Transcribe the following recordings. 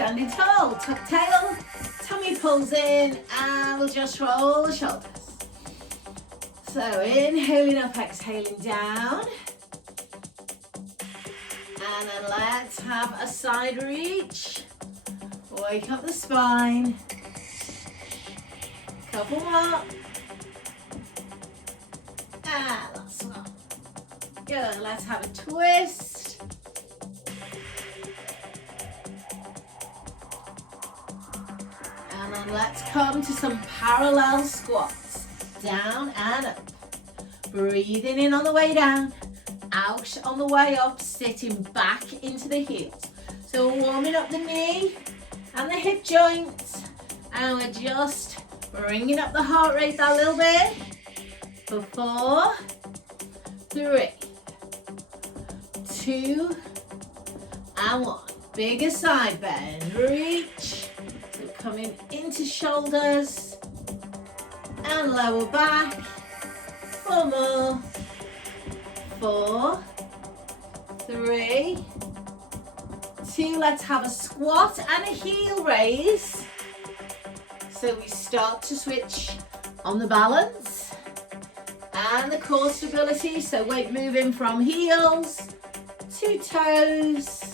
Standing tall, tuck tail, tummy pulls in, and we'll just roll the shoulders. So inhaling up, exhaling down. And then let's have a side reach. Wake up the spine. Couple more. And last one. Good, let's have a twist. And then let's come to some parallel squats. Down and up. Breathing in on the way down. Out on the way up, sitting back into the heels. So we're warming up the knee and the hip joints. And we're just bringing up the heart rate that little bit. For 4, 3, 2, and 1. Bigger side bend, reach. So coming into shoulders and lower back. 4 more. 4, 3, 2. Let's have a squat and a heel raise. So we start to switch on the balance and the core stability. So weight moving from heels to toes.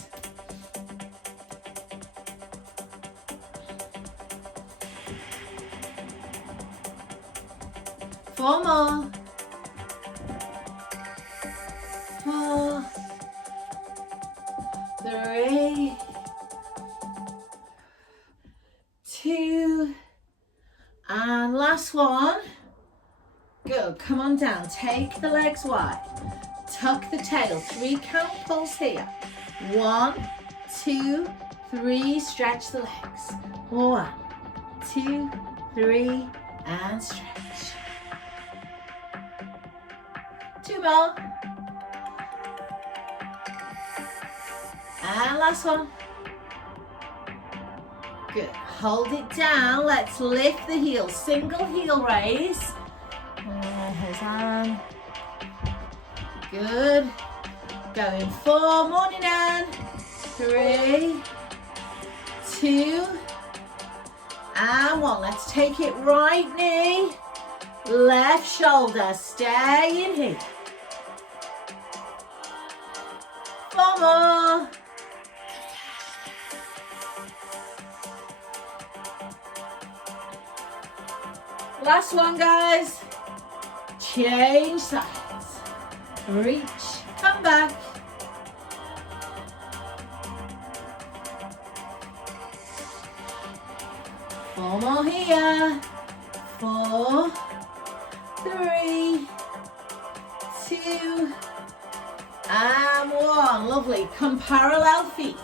Four more. 4, 3, 2, and last one. Good, come on down, take the legs wide, tuck the tail, 3 count pulse here. 1, 2, 3, stretch the legs. 1, 2, 3, and stretch. 2 more. And last one. Good. Hold it down. Let's lift the heels. Single heel raise. Hands on. Good. Going 4. Morning on. 3, 2, and 1. Let's take it right knee. Left shoulder. Stay in here. 4 more. Last one, guys. Change sides. Reach, come back. Four more here. 4, 3, 2, and 1. Lovely. Come parallel feet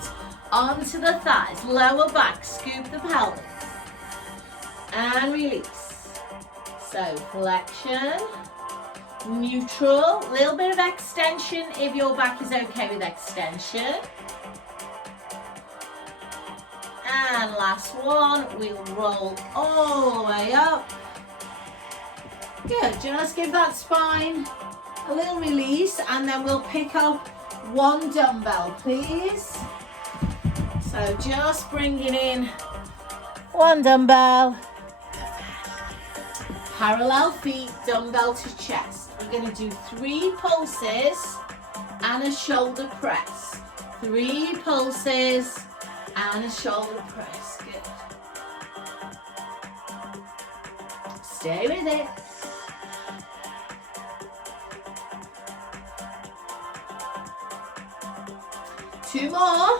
onto the thighs. Lower back. Scoop the pelvis. And release. So flexion, neutral, little bit of extension if your back is okay with extension. And last one, we'll roll all the way up. Good, just give that spine a little release and then we'll pick up 1 dumbbell, please. So just bringing in 1 dumbbell. Parallel feet, dumbbell to chest. We're going to do 3 pulses and a shoulder press. 3 pulses and a shoulder press. Good. Stay with it. Two more.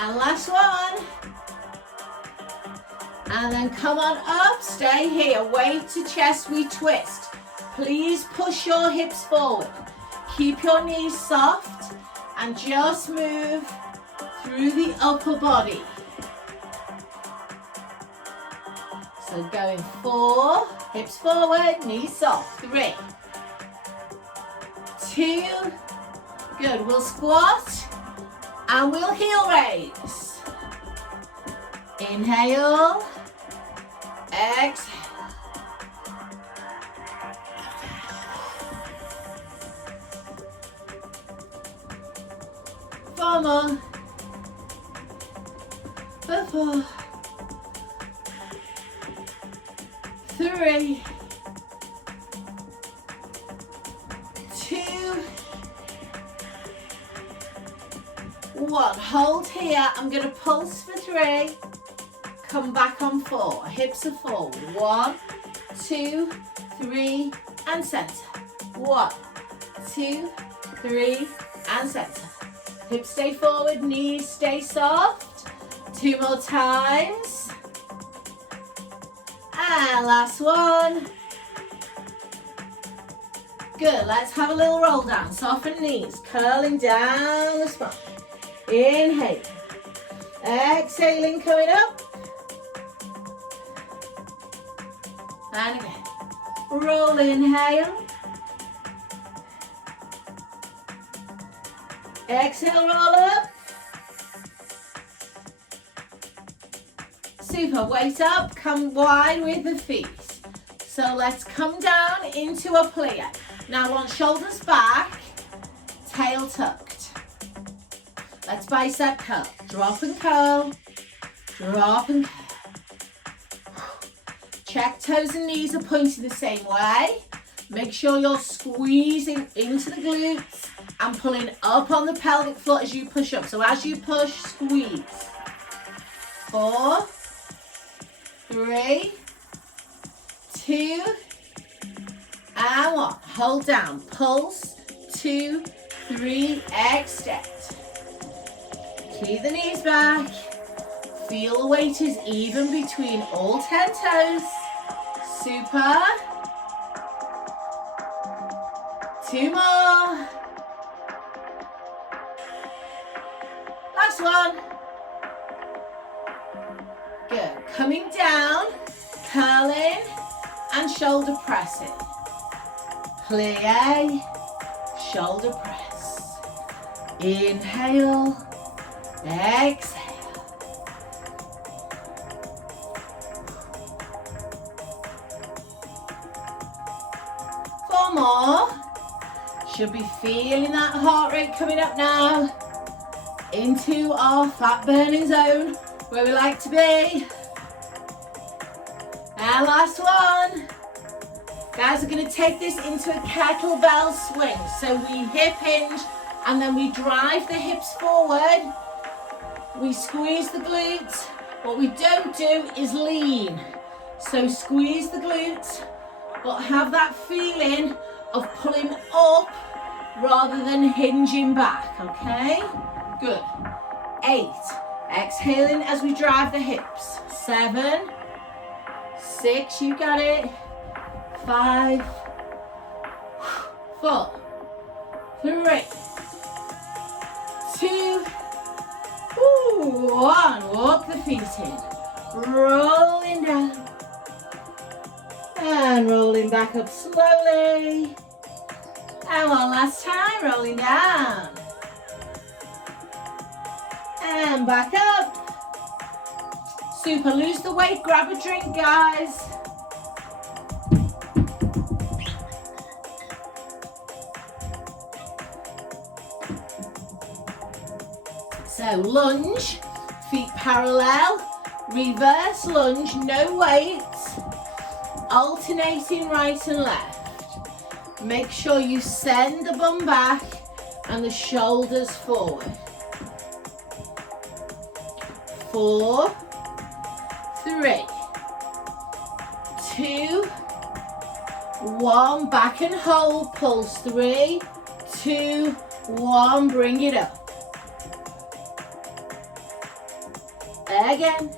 And last one. And then come on up, stay here, weight to chest, we twist. Please push your hips forward. Keep your knees soft and just move through the upper body. So going 4, hips forward, knees soft. 3, 2, good. We'll squat and we'll heel raise. Inhale. Exhale. Four more. for 4, 3, 2, 1. Hold here. I'm going to pulse for 3. Come back on 4. Hips are full. 1, 2, 3, and center. 1, 2, 3, and center. Hips stay forward, knees stay soft. 2 more times. And last one. Good, let's have a little roll down. Soften knees, curling down the spine. Inhale. Exhaling, coming up. And again. Roll, inhale. Exhale, roll up. Super, weight up, come wide with the feet. So let's come down into a plie. Now on shoulders back, tail tucked. Let's bicep curl. Drop and curl, drop and curl. Check toes and knees are pointing the same way. Make sure you're squeezing into the glutes and pulling up on the pelvic floor as you push up. So as you push, squeeze. 4, 3, 2, and 1. Hold down. Pulse. 2, 3, extend. Keep the knees back. Feel the weight is even between all 10 toes. Super. 2 more. Last one. Good. Coming down, curling, and shoulder pressing. Plie, shoulder press. Inhale, exhale. Four more. Should be feeling that heart rate coming up now into our fat burning zone where we like to be. And last one. Guys, we're going to take this into a kettlebell swing. So we hip hinge and then we drive the hips forward. We squeeze the glutes. What we don't do is lean. So squeeze the glutes, but have that feeling of pulling up rather than hinging back, okay? Good. 8. Exhaling as we drive the hips. 7, 6, you got it. 5, 4, 3, 2, 1. Walk the feet in. Rolling down. And rolling back up slowly. And one last time, rolling down. And back up. Super, lose the weight, grab a drink, guys. So lunge, feet parallel, reverse lunge, no weights, alternating right and left. Make sure you send the bum back and the shoulders forward. 4, 3, 2, 1, back and hold, pulse. 3, 2, 1, bring it up. Again.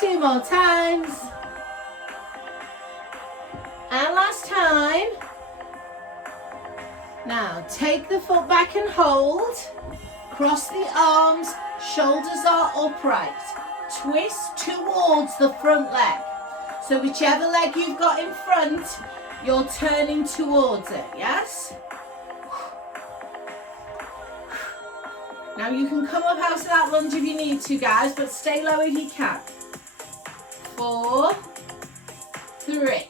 Two more times. And last time. Now take the foot back and hold. Cross the arms, shoulders are upright. Twist towards the front leg. So whichever leg you've got in front, you're turning towards it, yes? Now you can come up out of that lunge if you need to, guys, but stay low if you can. 4, 3,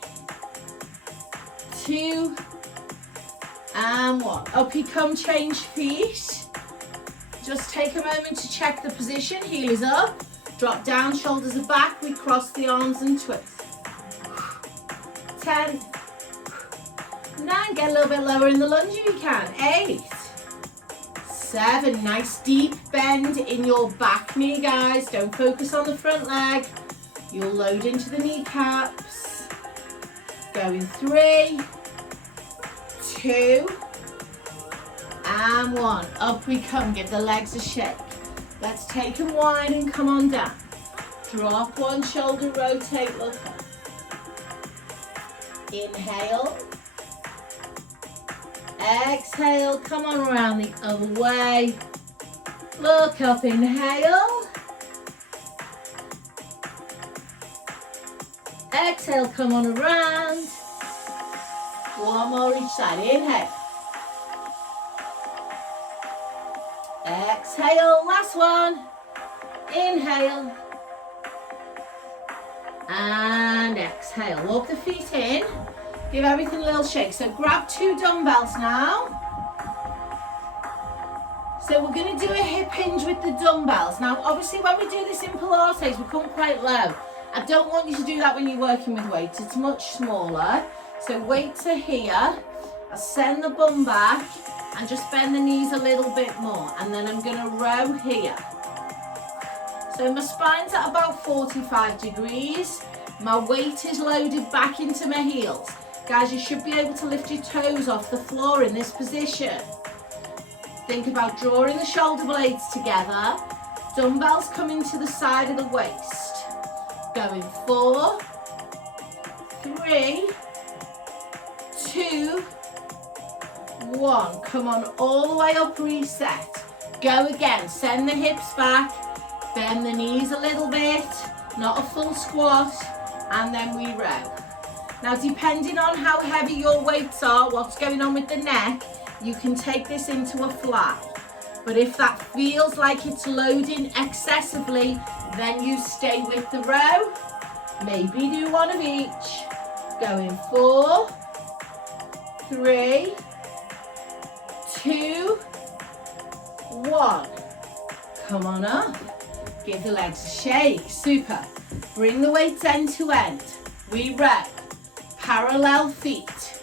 2, And one. Up you come, change feet. Just take a moment to check the position. Heel is up. Drop down, shoulders are back. We cross the arms and twist. 10. 9. Get a little bit lower in the lunge if you can. 8. 7. Nice deep bend in your back knee, guys. Don't focus on the front leg. You'll load into the kneecaps. Going 3, 2, and 1. Up we come. Give the legs a shake. Let's take them wide and come on down. Drop one shoulder, rotate, look up. Inhale. Exhale, come on around the other way. Look up, inhale. Exhale, come on around. One more each side, inhale. Exhale, last one. Inhale. And exhale, walk the feet in. Give everything a little shake. So grab 2 dumbbells now. So we're going to do a hip hinge with the dumbbells. Now, obviously, when we do this in Pilates, we come quite low. I don't want you to do that when you're working with weights. It's much smaller. So weights are here. I send the bum back and just bend the knees a little bit more. And then I'm going to row here. So my spine's at about 45 degrees. My weight is loaded back into my heels. Guys, you should be able to lift your toes off the floor in this position. Think about drawing the shoulder blades together. Dumbbells coming to the side of the waist. Going 4, 3, 2, 1. Come on, all the way up, reset. Go again, send the hips back. Bend the knees a little bit. Not a full squat. And then we row. Now, depending on how heavy your weights are, what's going on with the neck, you can take this into a fly. But if that feels like it's loading excessively, then you stay with the row. Maybe do one of each. Going 4, 3, 2, 1. Come on up. Give the legs a shake. Super. Bring the weights end to end. We row. Parallel feet.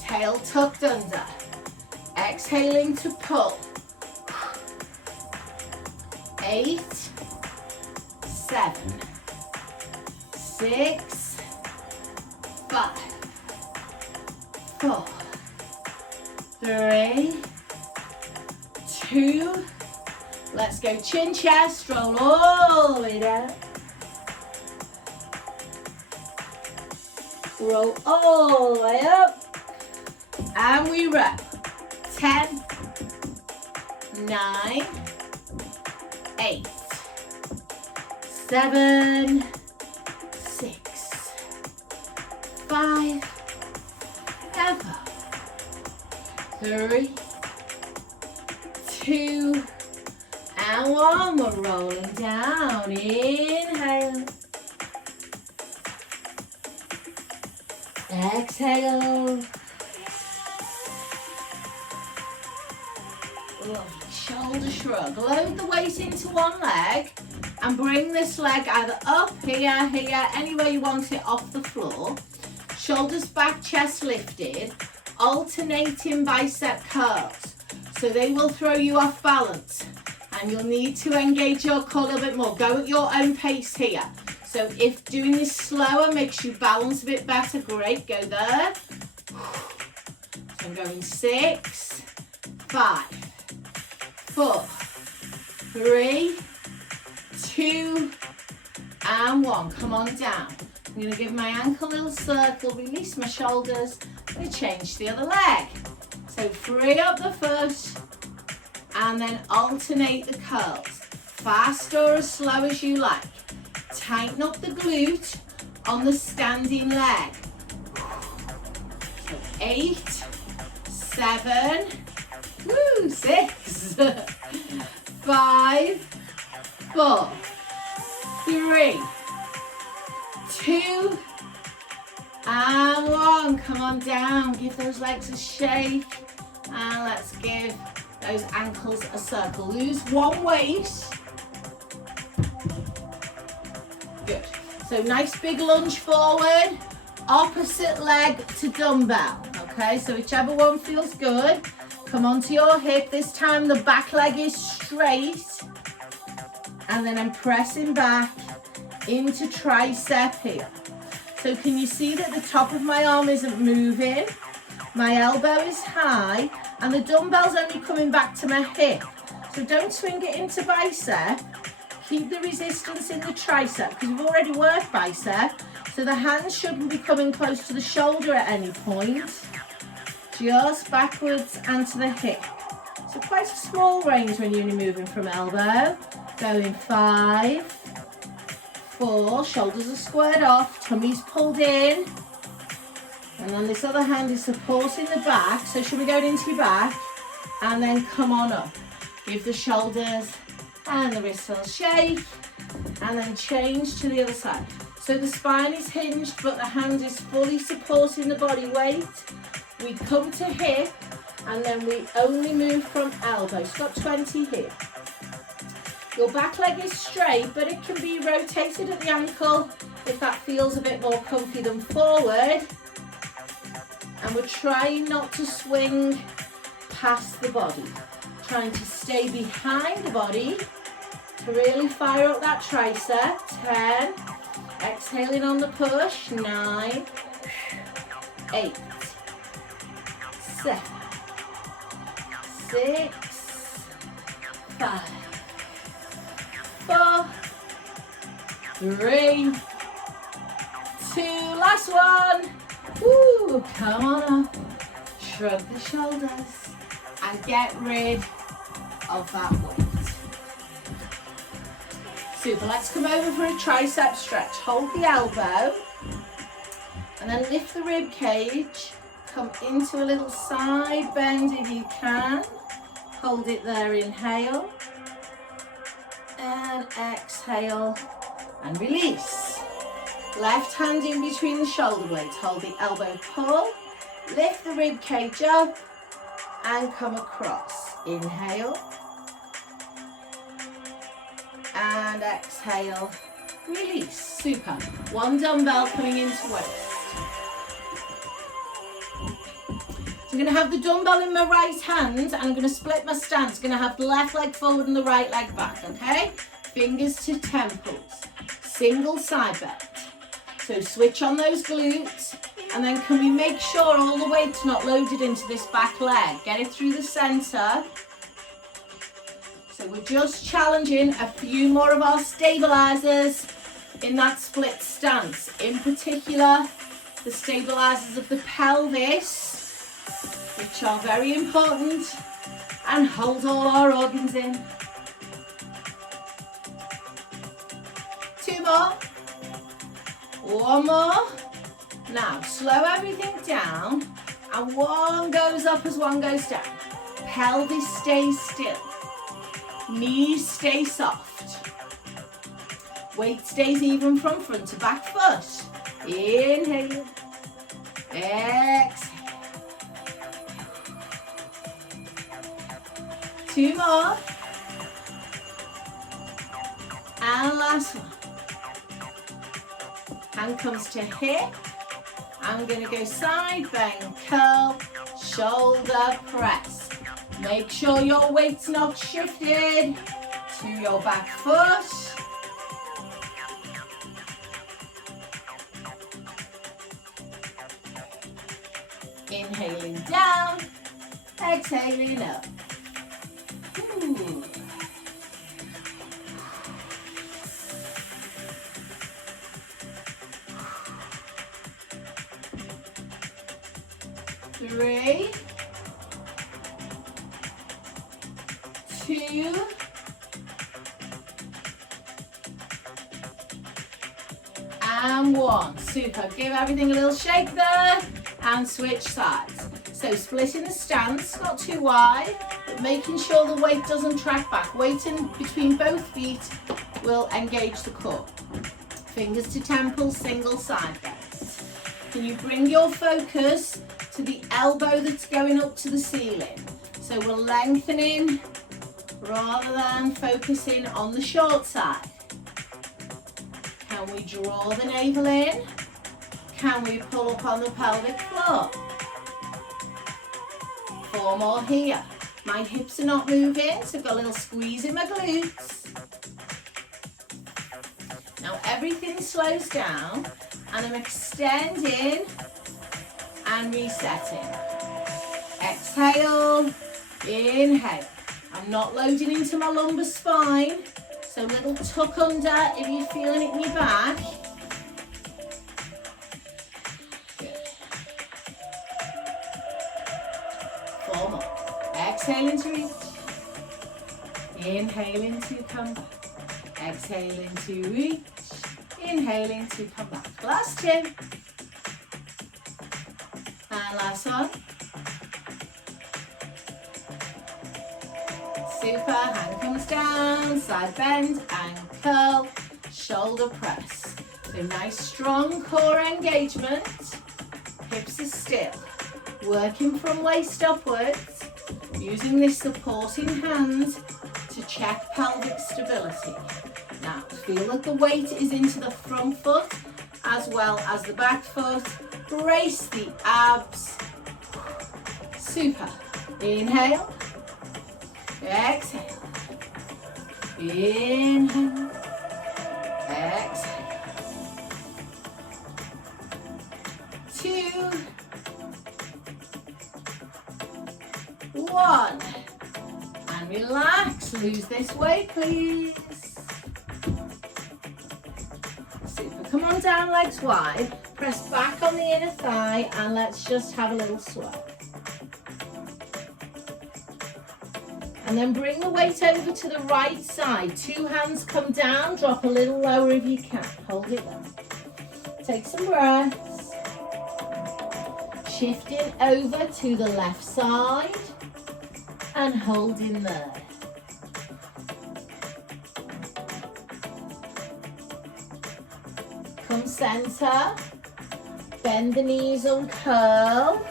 Tail tucked under. Exhaling to pull. 8, 7, 6, 5, 4, 3, 2. Let's go chin chest, roll all the way down. Roll all the way up. And we row. 10, 9, 8, 7, 6, 5, 4, 3, 2, and 1. We're rolling down. Inhale. Exhale. Lovely. Shoulder shrug. Load the weight into one leg and bring this leg either up, here, anywhere you want it off the floor. Shoulders back, chest lifted. Alternating bicep curls. So they will throw you off balance. And you'll need to engage your core a little bit more. Go at your own pace here. So if doing this slower makes you balance a bit better, great, go there. So I'm going 6, 5, 4, 3, 2, and 1. Come on down. I'm going to give my ankle a little circle, release my shoulders, and change the other leg. So free up the foot, and then alternate the curls. Fast or as slow as you like. Tighten up the glute on the standing leg. So 8, 7, 6, 5, 4, 3, 2, and 1. Come on down. Give those legs a shake. And let's give those ankles a circle. Lose one weight. Good. So nice big lunge forward. Opposite leg to dumbbell. Okay, so whichever one feels good. Come onto your hip. This time the back leg is straight. And then I'm pressing back into tricep here. So can you see that the top of my arm isn't moving? My elbow is high and the dumbbell's only coming back to my hip. So don't swing it into bicep. Keep the resistance in the tricep because we've already worked bicep. So the hands shouldn't be coming close to the shoulder at any point. Just backwards and to the hip. So quite a small range when you're only moving from elbow. Going 5, 4, shoulders are squared off, tummy's pulled in. And then this other hand is supporting the back. So should we go into your back? And then come on up. Give the shoulders and the wrists a shake. And then change to the other side. So the spine is hinged, but the hand is fully supporting the body weight. We come to hip, and then we only move from elbow. Stop 20 here. Your back leg is straight, but it can be rotated at the ankle if that feels a bit more comfy than forward. And we're trying not to swing past the body. Trying to stay behind the body to really fire up that tricep. 10. Exhaling on the push. 9. 8. 7. 6. 5. 4. 3. 2. Last one. Woo, come on up. Shrug the shoulders and get rid of that weight. Super, let's come over for a tricep stretch. Hold the elbow and then lift the rib cage. Come into a little side bend if you can. Hold it there, inhale. And exhale and release. Left hand in between the shoulder blades. Hold the elbow pull. Lift the rib cage up and come across. Inhale. And exhale. Release. Super. One dumbbell coming into waist. So I'm going to have the dumbbell in my right hand and I'm going to split my stance. Going to have the left leg forward and the right leg back, okay? Fingers to temples. Single side bend. So switch on those glutes and then can we make sure all the weight's not loaded into this back leg? Get it through the center. So we're just challenging a few more of our stabilizers in that split stance. In particular, the stabilizers of the pelvis, which are very important, and hold all our organs in. 2 more. 1 more. Now, slow everything down, and one goes up as one goes down. Pelvis stays still. Knees stay soft. Weight stays even from front to back foot. Inhale. Exhale. 2 more. And last one. Hand comes to hip. I'm going to go side bend, curl, shoulder press. Make sure your weight's not shifted to your back foot. Inhaling down, exhaling up. Ooh. 3, 2, and 1. Super. Give everything a little shake there and switch sides. So splitting the stance, not too wide, but making sure the weight doesn't track back. Weight in between both feet will engage the core. Fingers to temples, single side bends. Can you bring your focus to the elbow that's going up to the ceiling. So we're lengthening rather than focusing on the short side. Can we draw the navel in? Can we pull up on the pelvic floor? 4 more here. My hips are not moving, so I've got a little squeeze in my glutes. Now everything slows down and I'm extending and resetting. Exhale, inhale. I'm not loading into my lumbar spine, so a little tuck under if you're feeling it in your back. Good. 4 more. Exhaling to reach. Inhaling to come back. Exhaling to reach. Inhaling to come back. Last 2. And last one. Super, hand comes down, side bend and curl, shoulder press. So nice strong core engagement, hips are still. Working from waist upwards, using this supporting hand to check pelvic stability. Now feel that the weight is into the front foot as well as the back foot. Brace the abs. Super. Inhale. Exhale. Inhale. Exhale. 2. 1. And relax. Lose this weight, please. Super. Come on down, legs wide. Press back on the inner thigh and let's just have a little sway. And then bring the weight over to the right side. 2 hands come down, drop a little lower if you can. Hold it there. Take some breaths. Shifting over to the left side and holding there. Come center. Bend the knees and curl.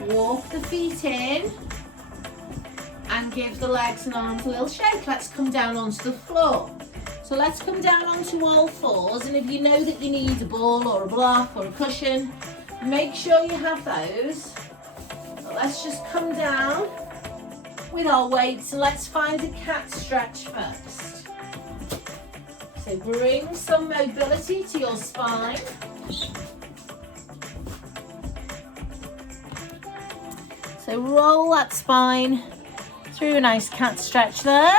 Walk the feet in. And give the legs and arms a little shake. Let's come down onto the floor. So let's come down onto all fours, and if you know that you need a ball or a block or a cushion, make sure you have those. But let's just come down with our weights and let's find a cat stretch first. So bring some mobility to your spine. So roll that spine through a nice cat stretch there.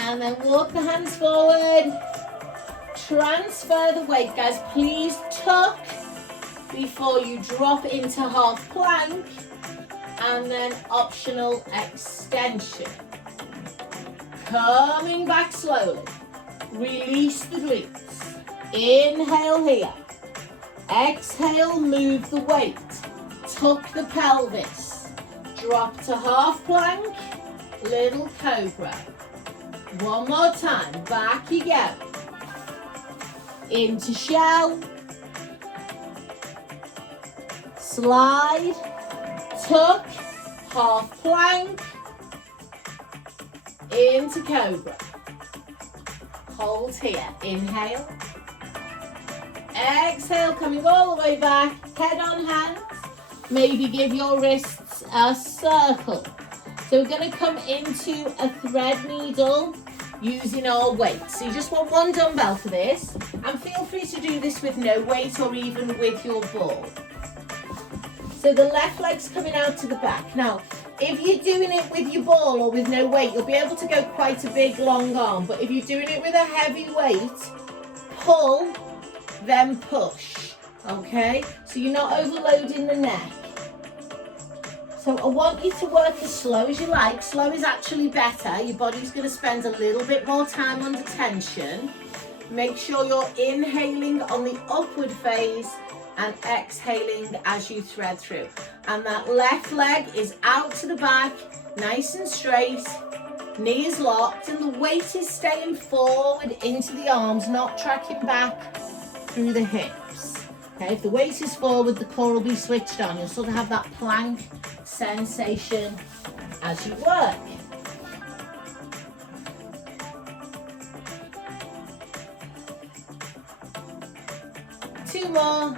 And then walk the hands forward. Transfer the weight, guys. Please tuck before you drop into half plank. And then optional extension. Coming back slowly. Release the glutes. Inhale here. Exhale, move the weight. Tuck the pelvis. Drop to half plank. Little cobra. One more time. Back you go. Into shell. Slide. Tuck. Half plank. Into cobra. Hold here. Inhale. Exhale, coming all the way back. Head on hands. Maybe give your wrists a circle. So we're going to come into a thread needle using our weight. So you just want 1 dumbbell for this. And feel free to do this with no weight or even with your ball. So the left leg's coming out to the back. Now, if you're doing it with your ball or with no weight, you'll be able to go quite a big long arm. But if you're doing it with a heavy weight, pull, then push. Okay? So you're not overloading the neck. So I want you to work as slow as you like. Slow is actually better. Your body's going to spend a little bit more time under tension. Make sure you're inhaling on the upward phase and exhaling as you thread through. And that left leg is out to the back. Nice and straight. Knees locked, and the weight is staying forward into the arms, not tracking back through the hips. Okay, if the weight is forward, the core will be switched on. You'll sort of have that plank sensation as you work. Two more.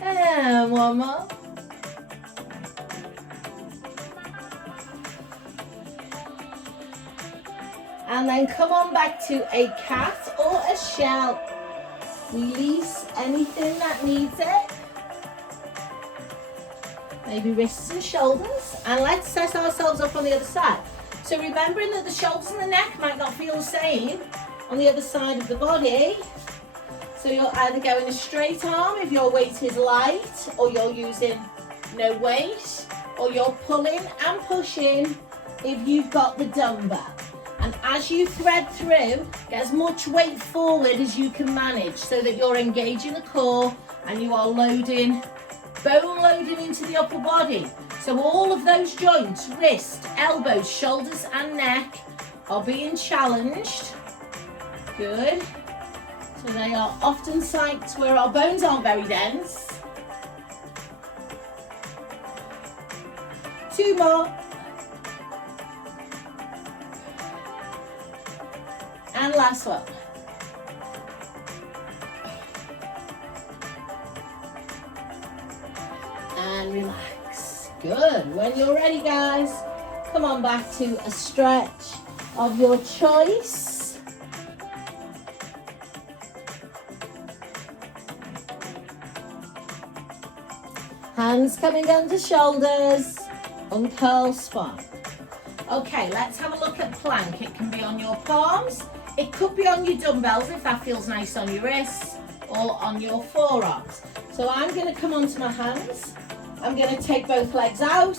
And one more. And then come on back to a cat or a shell. Release anything that needs it. Maybe wrists and shoulders. And let's set ourselves up on the other side. So remembering that the shoulders and the neck might not feel the same on the other side of the body. So you're either going a straight arm if your weight is light, or you're using no weight, or you're pulling and pushing if you've got the dumbbell. And as you thread through, get as much weight forward as you can manage so that you're engaging the core and you are loading, bone loading into the upper body. So all of those joints, wrist, elbows, shoulders and neck are being challenged. Good. So they are often sites where our bones aren't very dense. Two more. And last one. And relax. Good. When you're ready, guys, come on back to a stretch of your choice. Hands coming under shoulders. Uncurl spine. Okay, let's have a look at plank. It can be on your palms. It could be on your dumbbells if that feels nice on your wrists, or on your forearms. So I'm going to come onto my hands. I'm going to take both legs out.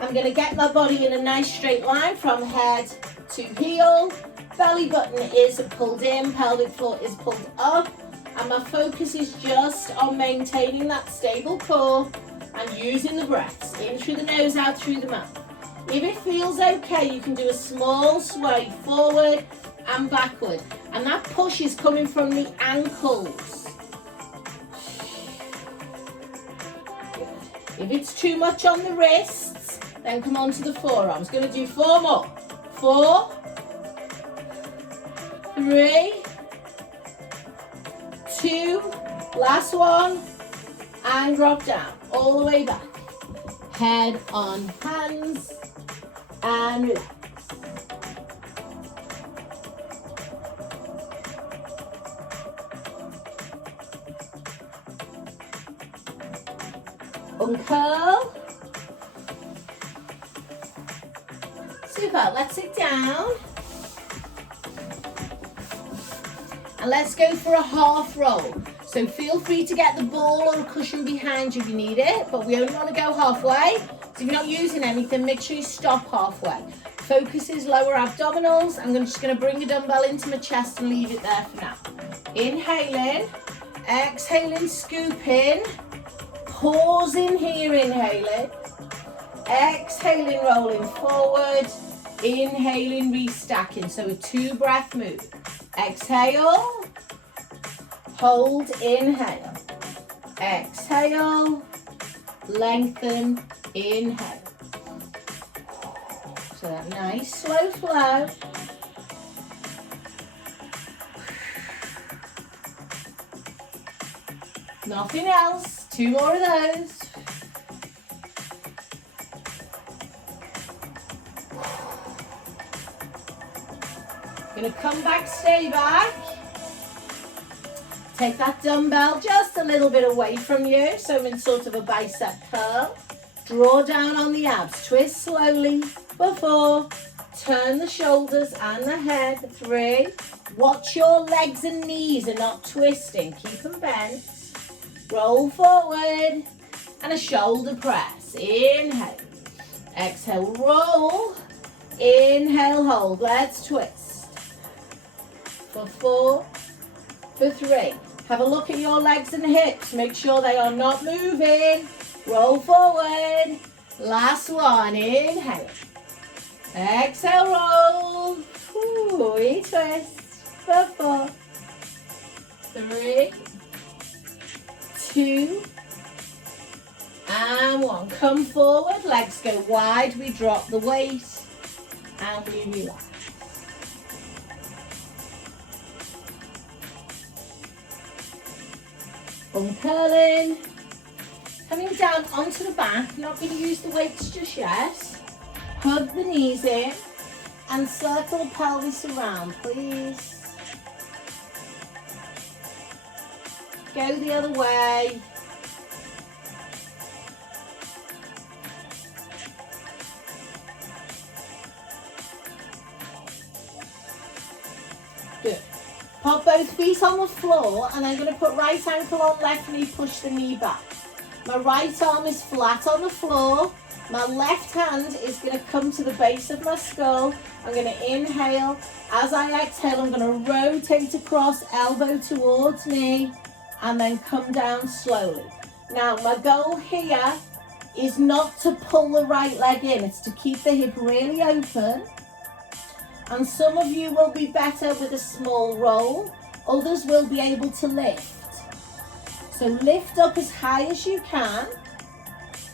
I'm going to get my body in a nice straight line from head to heel. Belly button is pulled in, pelvic floor is pulled up. And my focus is just on maintaining that stable core and using the breaths in through the nose, out through the mouth. If it feels okay, you can do a small sway forward and backward. And that push is coming from the ankles. Good. If it's too much on the wrists, then come on to the forearms. Going to do 4 more. 4, 3, 2, last one, and drop down all the way back. Head on hands and relax. Uncurl. Super, let's sit down. And let's go for a half roll. So feel free to get the ball or a cushion behind you if you need it, but we only want to go halfway. So if you're not using anything, make sure you stop halfway. Focus is lower abdominals. I'm just going to bring a dumbbell into my chest and leave it there for now. Inhaling, exhaling, scooping, pausing here, inhaling, exhaling, rolling forward, inhaling, restacking. So a 2-breath move. Exhale, hold, inhale, exhale, lengthen, inhale. So that nice slow flow. Nothing else, 2 more of those. Gonna come back, stay back. Take that dumbbell just a little bit away from you, so I'm in sort of a bicep curl. Draw down on the abs, twist slowly for 4, turn the shoulders and the head, 3. Watch your legs and knees are not twisting, keep them bent. Roll forward and a shoulder press. Inhale, exhale, roll, inhale, hold. Let's twist. For 4, for 3, Have a look at your legs and hips. Make sure they are not moving. Roll forward. Last one. Inhale. Exhale, roll. Ooh, twist. For 4, 3, 2, and 1. Come forward. Legs go wide. We drop the weight. And we relax. Uncurling. Coming down onto the back. Not going to use the weights just yet. Hug the knees in. And circle pelvis around, please. Go the other way. Good. Pop both feet on the floor, and I'm going to put right ankle on left knee, push the knee back. My right arm is flat on the floor. My left hand is going to come to the base of my skull. I'm going to inhale. As I exhale, I'm going to rotate across, elbow towards knee, and then come down slowly. Now, my goal here is not to pull the right leg in. It's to keep the hip really open. And some of you will be better with a small roll. Others will be able to lift. So lift up as high as you can.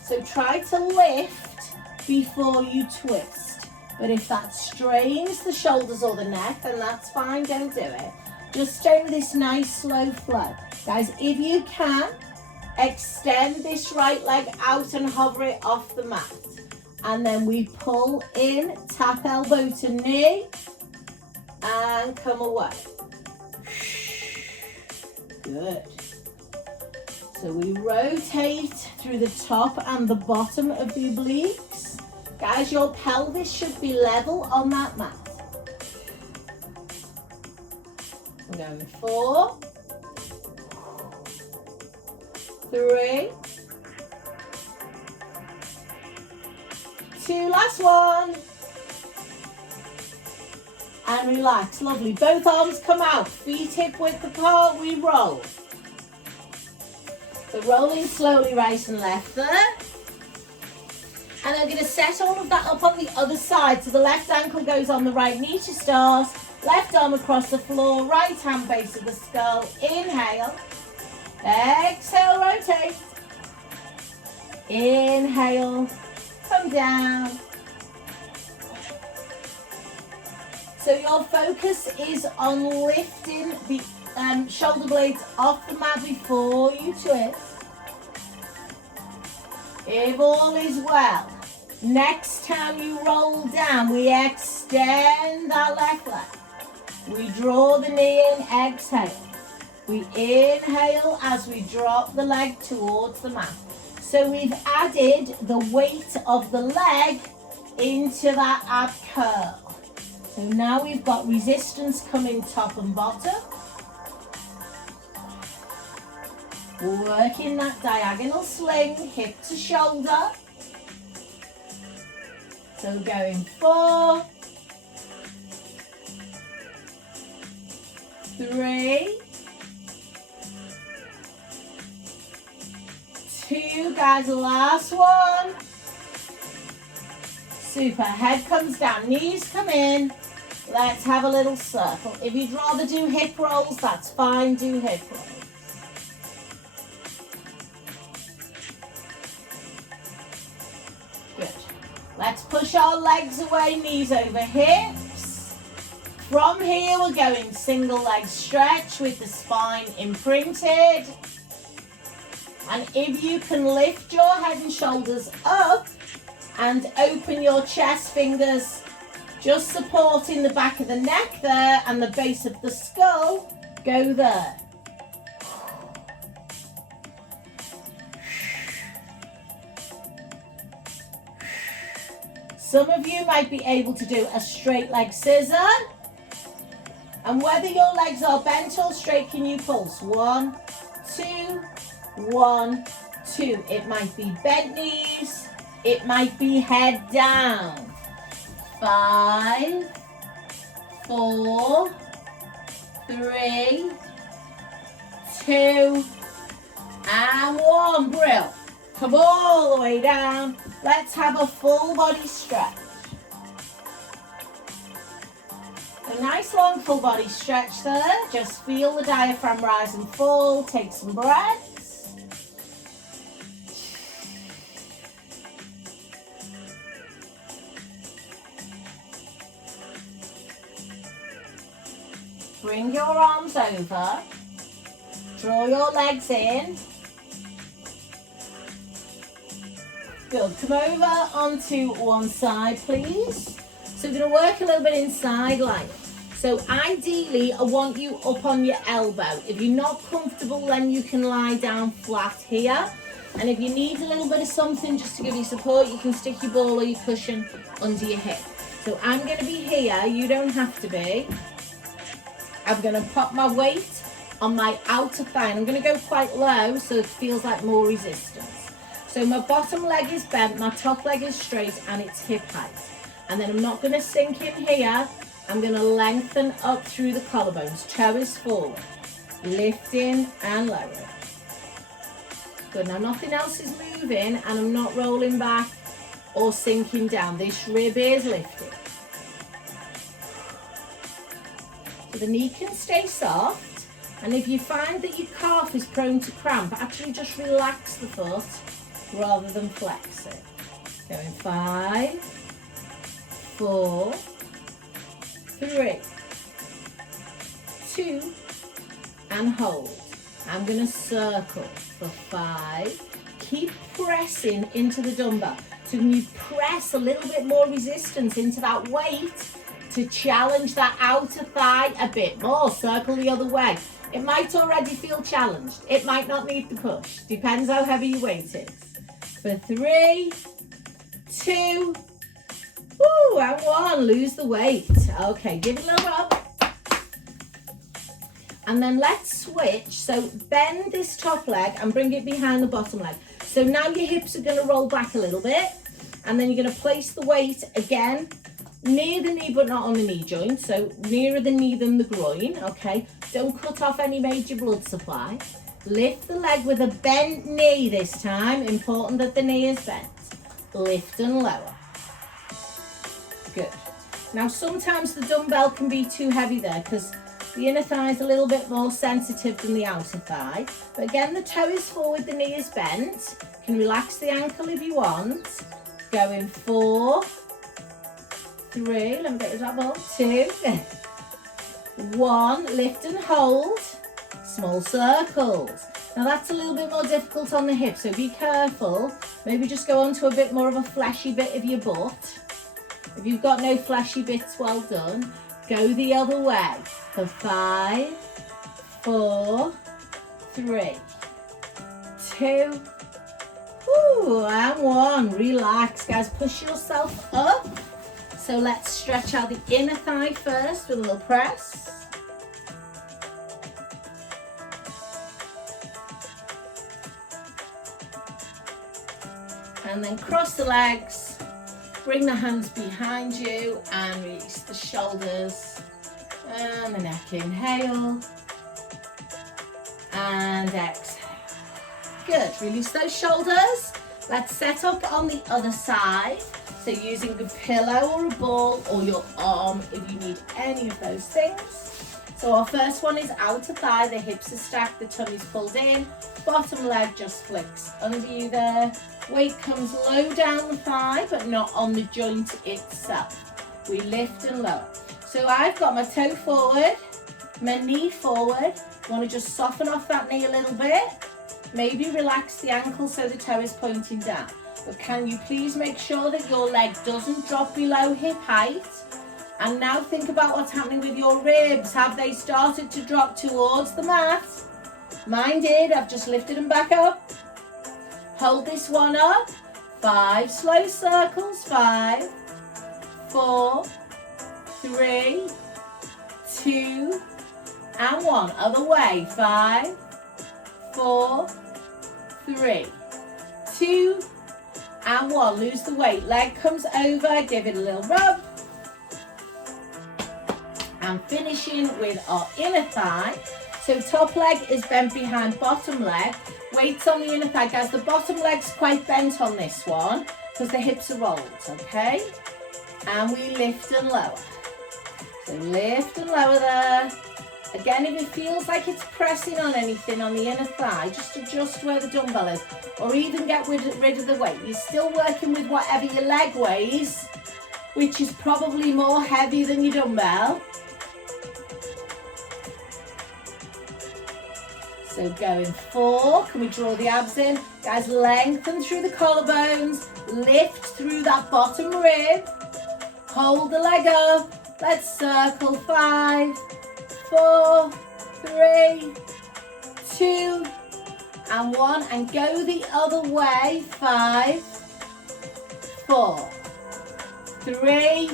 So try to lift before you twist. But if that strains the shoulders or the neck, then that's fine, don't do it. Just stay with this nice slow flow. Guys, if you can, extend this right leg out and hover it off the mat. And then we pull in, tap elbow to knee, and come away. Good. So we rotate through the top and the bottom of the obliques. Guys, your pelvis should be level on that mat. I'm going 4, 3, 2, last one. And relax, lovely. Both arms come out, feet hip width apart, we roll. So rolling slowly right and left there. And I'm going to set all of that up on the other side. So the left ankle goes on the right knee to start. Left arm across the floor, right hand base of the skull. Inhale. Exhale, rotate. Inhale. Come down. So your focus is on lifting the shoulder blades off the mat before you twist. If all is well, next time you roll down, we extend that left leg. We draw the knee in, exhale. We inhale as we drop the leg towards the mat. So we've added the weight of the leg into that ab curl. So now we've got resistance coming top and bottom. Working that diagonal swing, hip to shoulder. So going 4, 3, 2, guys, last one. Super, head comes down, knees come in. Let's have a little circle. If you'd rather do hip rolls, that's fine, do hip rolls. Good. Let's push our legs away, knees over hips. From here, we're going single leg stretch with the spine imprinted. And if you can lift your head and shoulders up and open your chest, fingers just supporting the back of the neck there and the base of the skull, go there. Some of you might be able to do a straight leg scissor. And whether your legs are bent or straight, can you pulse? 1, 2, 1, 2. It might be bent knees. It might be head down. 5, 4, 3, 2, and 1. Brill. Come all the way down. Let's have a full body stretch. A nice long full body stretch there. Just feel the diaphragm rise and fall. Take some breaths. Bring your arms over. Draw your legs in. Good. Come over onto one side, please. So we're going to work a little bit inside line. So ideally, I want you up on your elbow. If you're not comfortable, then you can lie down flat here. And if you need a little bit of something just to give you support, you can stick your ball or your cushion under your hip. So I'm going to be here. You don't have to be. I'm going to pop my weight on my outer thigh. And I'm going to go quite low so it feels like more resistance. So my bottom leg is bent, my top leg is straight, and it's hip height. And then I'm not going to sink in here. I'm going to lengthen up through the collarbones. Toe is forward. Lifting and lowering. Good. Now nothing else is moving and I'm not rolling back or sinking down. This rib is lifted. So the knee can stay soft. And if you find that your calf is prone to cramp, actually just relax the foot rather than flex it. Going 5, 4, 3, 2, and hold. I'm going to circle for 5. Keep pressing into the dumbbell. So when you press a little bit more resistance into that weight to challenge that outer thigh a bit more. Circle the other way. It might already feel challenged. It might not need the push. Depends how heavy your weight is. For 3, 2, and 1. Lose the weight. Okay, give it a little rub. And then let's switch. So bend this top leg and bring it behind the bottom leg. So now your hips are going to roll back a little bit. And then you're going to place the weight again near the knee but not on the knee joint. So nearer the knee than the groin. Okay, don't cut off any major blood supply. Lift the leg with a bent knee this time. Important that the knee is bent. Lift and lower. Good. Now sometimes the dumbbell can be too heavy there because the inner thigh is a little bit more sensitive than the outer thigh. But again, the toe is forward, the knee is bent. You can relax the ankle if you want. Going 4, 3, let me get this up, 2, 1, lift and hold. Small circles. Now that's a little bit more difficult on the hip, so be careful. Maybe just go on to a bit more of a fleshy bit of your butt. If you've got no fleshy bits, well done. Go the other way for 5, 4, 3, 2, and 1. Relax, guys. Push yourself up. So let's stretch out the inner thigh first with a little press. And then cross the legs, bring the hands behind you and release the shoulders and the neck. Inhale and exhale. Good, release those shoulders. Let's set up on the other side. So using a pillow or a ball or your arm if you need any of those things. So our first one is outer thigh, the hips are stacked, the tummy's pulled in, bottom leg just flicks under you there. Weight comes low down the thigh, but not on the joint itself. We lift and lower. So I've got my toe forward, my knee forward. You want to just soften off that knee a little bit. Maybe relax the ankle so the toe is pointing down. But can you please make sure that your leg doesn't drop below hip height? And now think about what's happening with your ribs. Have they started to drop towards the mat? Mine did. I've just lifted them back up. Hold this one up. 5 slow circles. 5, 4, 3, 2, and 1. Other way. 5, 4, 3, 2, and 1. Lose the weight. Leg comes over. Give it a little rub. And finishing with our inner thigh. So top leg is bent behind bottom leg. Weights on the inner thigh. Guys, the bottom leg's quite bent on this one because the hips are rolled, okay? And we lift and lower. So lift and lower there. Again, if it feels like it's pressing on anything on the inner thigh, just adjust where the dumbbell is, or even get rid of the weight. You're still working with whatever your leg weighs, which is probably more heavy than your dumbbell. So going 4, can we draw the abs in? Guys, lengthen through the collarbones, lift through that bottom rib, hold the leg up, let's circle 5, 4, 3, 2, and 1, and go the other way, 5, 4, 3,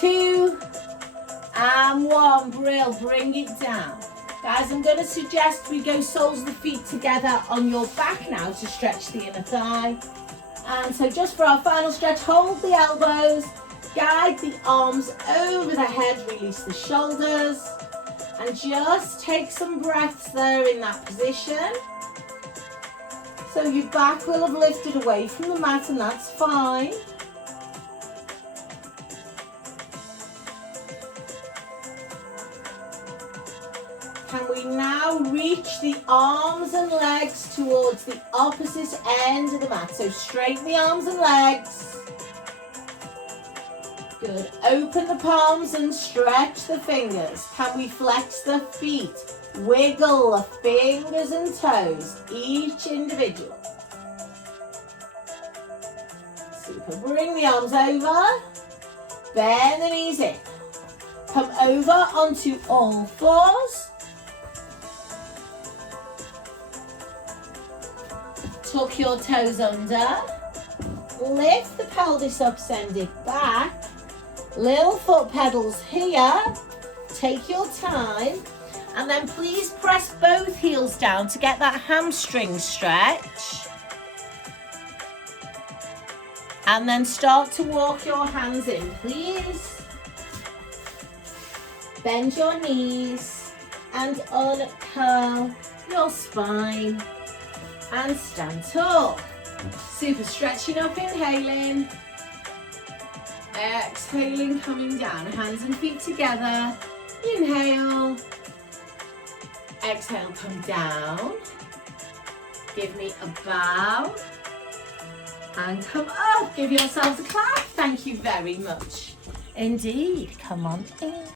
2, and 1, Brill, bring it down. Guys, I'm going to suggest we go soles of the feet together on your back now to stretch the inner thigh. And so just for our final stretch, hold the elbows, guide the arms over the head, release the shoulders, and just take some breaths there in that position. So your back will have lifted away from the mat, and that's fine. Can we now reach the arms and legs towards the opposite end of the mat? So straighten the arms and legs. Good. Open the palms and stretch the fingers. Can we flex the feet? Wiggle the fingers and toes, each individual. Super. Bring the arms over. Bend the knees in. Come over onto all fours. Tuck your toes under. Lift the pelvis up, send it back. Little foot pedals here. Take your time. And then please press both heels down to get that hamstring stretch. And then start to walk your hands in, please. Bend your knees and uncurl your spine. And stand tall. Super, stretching up, inhaling. Exhaling, coming down. Hands and feet together. Inhale. Exhale, come down. Give me a bow. And come up. Give yourselves a clap. Thank you very much indeed. Come on in.